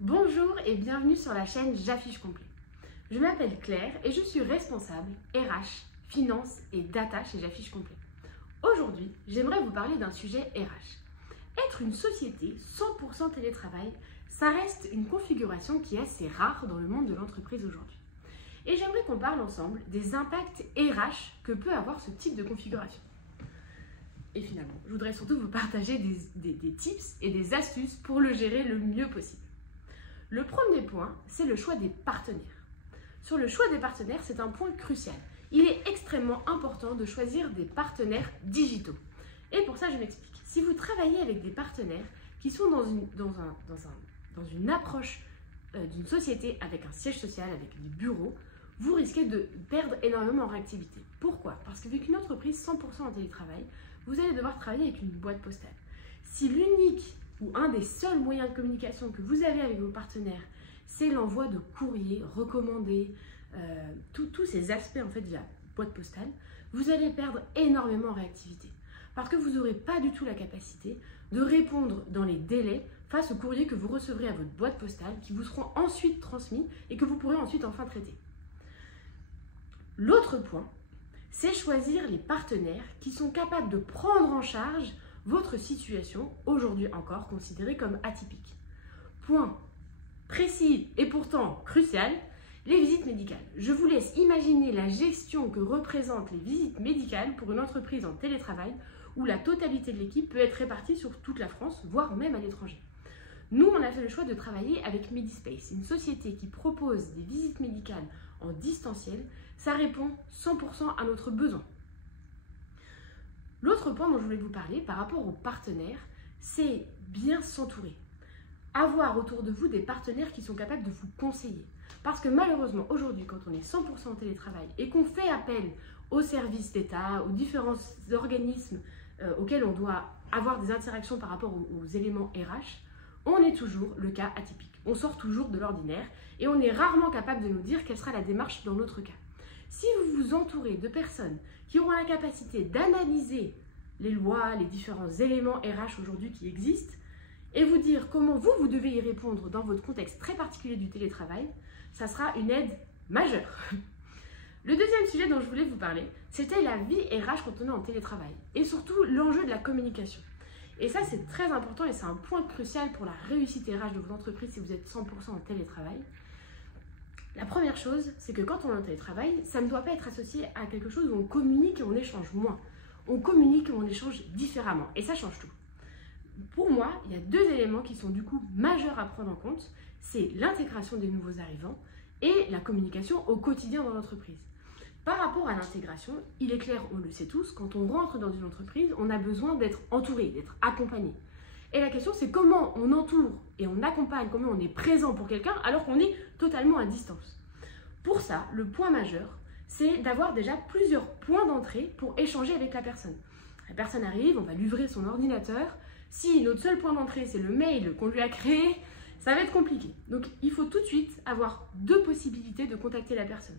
Bonjour et bienvenue sur la chaîne J'affiche complet. Je m'appelle Claire et je suis responsable RH, finance et data chez J'affiche complet. Aujourd'hui, j'aimerais vous parler d'un sujet RH. Être une société 100% télétravail, ça reste une configuration qui est assez rare dans le monde de l'entreprise aujourd'hui. Et j'aimerais qu'on parle ensemble des impacts RH que peut avoir ce type de configuration. Et finalement, je voudrais surtout vous partager des tips et des astuces pour le gérer le mieux possible. Le premier point, c'est le choix des partenaires. Sur le choix des partenaires, c'est un point crucial. Il est extrêmement important de choisir des partenaires digitaux. Et pour ça, je m'explique. Si vous travaillez avec des partenaires qui sont dans une approche d'une société avec un siège social, avec des bureaux, vous risquez de perdre énormément en réactivité. Pourquoi? Parce qu'avec une entreprise 100% en télétravail, vous allez devoir travailler avec une boîte postale. Si l'unique ou un des seuls moyens de communication que vous avez avec vos partenaires, c'est l'envoi de courriers recommandés, tous ces aspects en fait de la boîte postale, vous allez perdre énormément en réactivité. Parce que vous n'aurez pas du tout la capacité de répondre dans les délais face aux courriers que vous recevrez à votre boîte postale, qui vous seront ensuite transmis et que vous pourrez ensuite enfin traiter. L'autre point, c'est choisir les partenaires qui sont capables de prendre en charge votre situation, aujourd'hui encore considérée comme atypique. Point précis et pourtant crucial, les visites médicales. Je vous laisse imaginer la gestion que représentent les visites médicales pour une entreprise en télétravail où la totalité de l'équipe peut être répartie sur toute la France, voire même à l'étranger. Nous, on a fait le choix de travailler avec Medispace, une société qui propose des visites médicales en distanciel. Ça répond 100% à notre besoin. L'autre point dont je voulais vous parler par rapport aux partenaires, c'est bien s'entourer. Avoir autour de vous des partenaires qui sont capables de vous conseiller. Parce que malheureusement, aujourd'hui, quand on est 100% en télétravail et qu'on fait appel aux services d'État, aux différents organismes auxquels on doit avoir des interactions par rapport aux éléments RH, on est toujours le cas atypique. On sort toujours de l'ordinaire et on est rarement capable de nous dire quelle sera la démarche dans notre cas. Si vous vous entourez de personnes qui auront la capacité d'analyser les lois, les différents éléments RH aujourd'hui qui existent, et vous dire comment vous devez y répondre dans votre contexte très particulier du télétravail, ça sera une aide majeure. Le deuxième sujet dont je voulais vous parler, c'était la vie RH quand on est en télétravail, et surtout l'enjeu de la communication. Et ça, c'est très important et c'est un point crucial pour la réussite RH de votre entreprise si vous êtes 100% en télétravail. La première chose, c'est que quand on est en télétravail, ça ne doit pas être associé à quelque chose où on communique et on échange moins. On communique et on échange différemment. Et ça change tout. Pour moi, il y a deux éléments qui sont du coup majeurs à prendre en compte. C'est l'intégration des nouveaux arrivants et la communication au quotidien dans l'entreprise. Par rapport à l'intégration, il est clair, on le sait tous, quand on rentre dans une entreprise, on a besoin d'être entouré, d'être accompagné. Et la question, c'est comment on entoure et on accompagne, comment on est présent pour quelqu'un alors qu'on est totalement à distance. Pour ça, le point majeur, c'est d'avoir déjà plusieurs points d'entrée pour échanger avec la personne. La personne arrive, on va lui ouvrir son ordinateur. Si notre seul point d'entrée, c'est le mail qu'on lui a créé, ça va être compliqué. Donc, il faut tout de suite avoir deux possibilités de contacter la personne.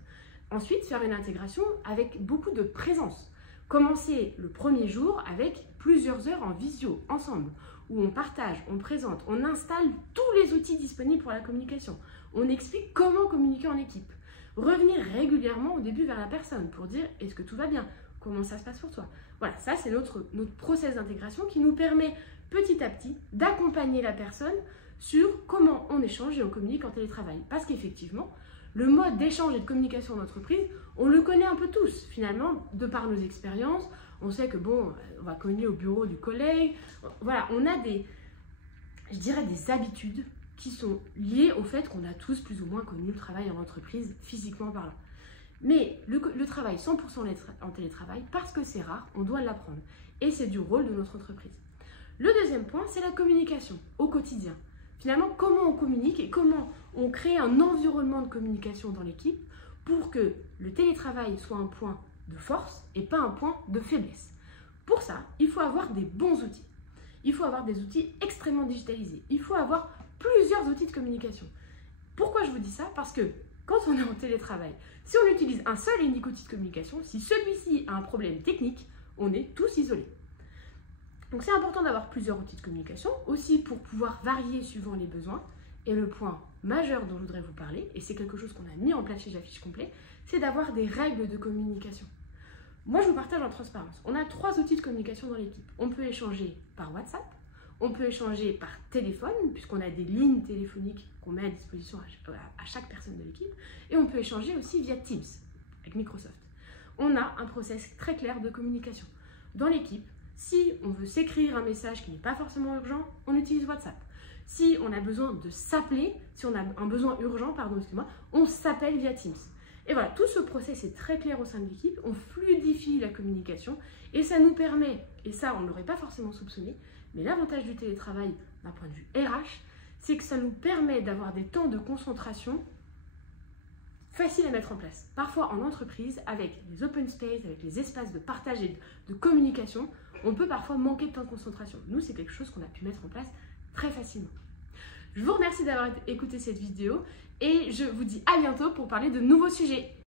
Ensuite, faire une intégration avec beaucoup de présence. Commencer le premier jour avec plusieurs heures en visio, ensemble, où on partage, on présente, on installe tous les outils disponibles pour la communication. On explique comment communiquer en équipe. Revenir régulièrement au début vers la personne pour dire « est-ce que tout va bien ? Comment ça se passe pour toi ?» Voilà, ça c'est notre process d'intégration qui nous permet petit à petit d'accompagner la personne sur comment on échange et on communique en télétravail. Parce qu'effectivement, le mode d'échange et de communication en entreprise, on le connaît un peu tous finalement, de par nos expériences. On sait que bon, on va cogner au bureau du collègue. Voilà, on a des habitudes qui sont liées au fait qu'on a tous plus ou moins connu le travail en entreprise, physiquement parlant. Mais le travail 100% en télétravail, parce que c'est rare, on doit l'apprendre. Et c'est du rôle de notre entreprise. Le deuxième point, c'est la communication au quotidien. Finalement, comment on communique et comment on crée un environnement de communication dans l'équipe pour que le télétravail soit un point de force et pas un point de faiblesse. Pour ça, il faut avoir des bons outils. Il faut avoir des outils extrêmement digitalisés. Il faut avoir plusieurs outils de communication. Pourquoi je vous dis ça? Parce que quand on est en télétravail, si on utilise un seul et unique outil de communication, si celui-ci a un problème technique, on est tous isolés. Donc c'est important d'avoir plusieurs outils de communication, aussi pour pouvoir varier suivant les besoins. Et le point majeur dont je voudrais vous parler, et c'est quelque chose qu'on a mis en place chez J'affiche complet, c'est d'avoir des règles de communication. Moi, je vous partage en transparence. On a 3 outils de communication dans l'équipe. On peut échanger par WhatsApp, on peut échanger par téléphone, puisqu'on a des lignes téléphoniques qu'on met à disposition à chaque personne de l'équipe, et on peut échanger aussi via Teams, avec Microsoft. On a un process très clair de communication. Dans l'équipe, si on veut s'écrire un message qui n'est pas forcément urgent, on utilise WhatsApp. Si on a besoin de s'appeler, si on a un besoin urgent, on s'appelle via Teams. Et voilà, tout ce process est très clair au sein de l'équipe, on fluidifie la communication et ça nous permet, et ça on ne l'aurait pas forcément soupçonné, mais l'avantage du télétravail d'un point de vue RH, c'est que ça nous permet d'avoir des temps de concentration faciles à mettre en place. Parfois en entreprise, avec les open space, avec les espaces de partage et de communication, on peut parfois manquer de temps de concentration. Nous, c'est quelque chose qu'on a pu mettre en place très facilement. Je vous remercie d'avoir écouté cette vidéo et je vous dis à bientôt pour parler de nouveaux sujets.